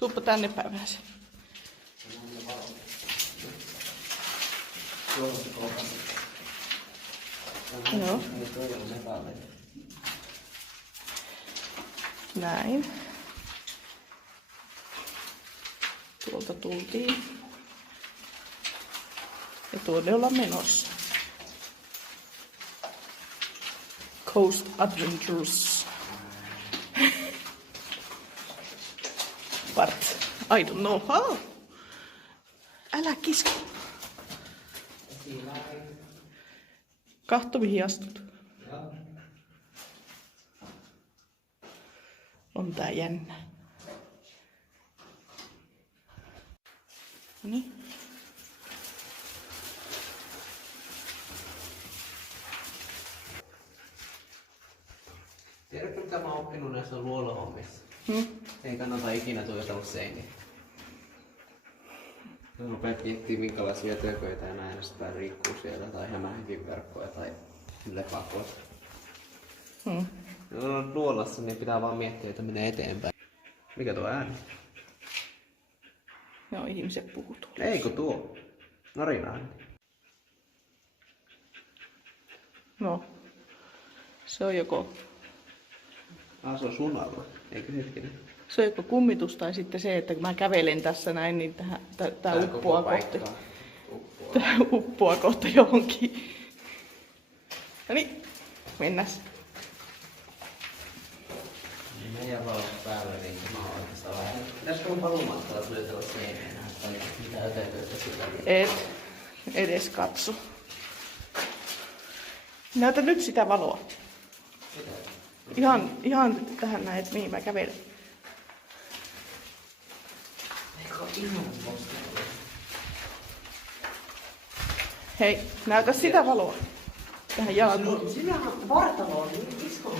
Tuuppa tänne päin vähän se. Joo. Näin. Tuolta tultiin. Ja tuonne ollaan menossa. Coast Adventures. Part. I don't know how. Älä kiski. Kahto mihin astut. On tää jännä. Noniin. Tiedätkö mitä mä oon oppinut näissä luolahommissa? Ei kannata ikinä tuijotella seiniä. Rupeat miettimään minkälaisia tököitä ja näin, sitä riikkuu siellä tai hämähäkinverkkoja tai lepakoita. No luolassa niin pitää vaan miettiä, että menee eteenpäin. Mikä tuo ääni? Joo, ihmiset puhuu tuolla. Eikö tuo? Narina ääni. No. Se on joko... Se on sunalla, eikö hetkinen? Se on joko kummitus tai sitten se, että kun mä kävelen tässä näin, niin tää uppoaa kohti. Tää uppoaa kohta johonkin. Noniin, mennäs. Meidän valot päällä, niin mä oon oikeastaan vähän. Pitäisikö mun palumatkalla tuijotella seinään, tai mitä ötököitä sitä? Et edes katso. Näytä nyt sitä valoa. Ihan tähän näin, että mihin mä kävelen. Eikö oo ihan postilla? Hei, näytä sitä valoa. Tähän jalan. Sinähän vartalo on niin iso.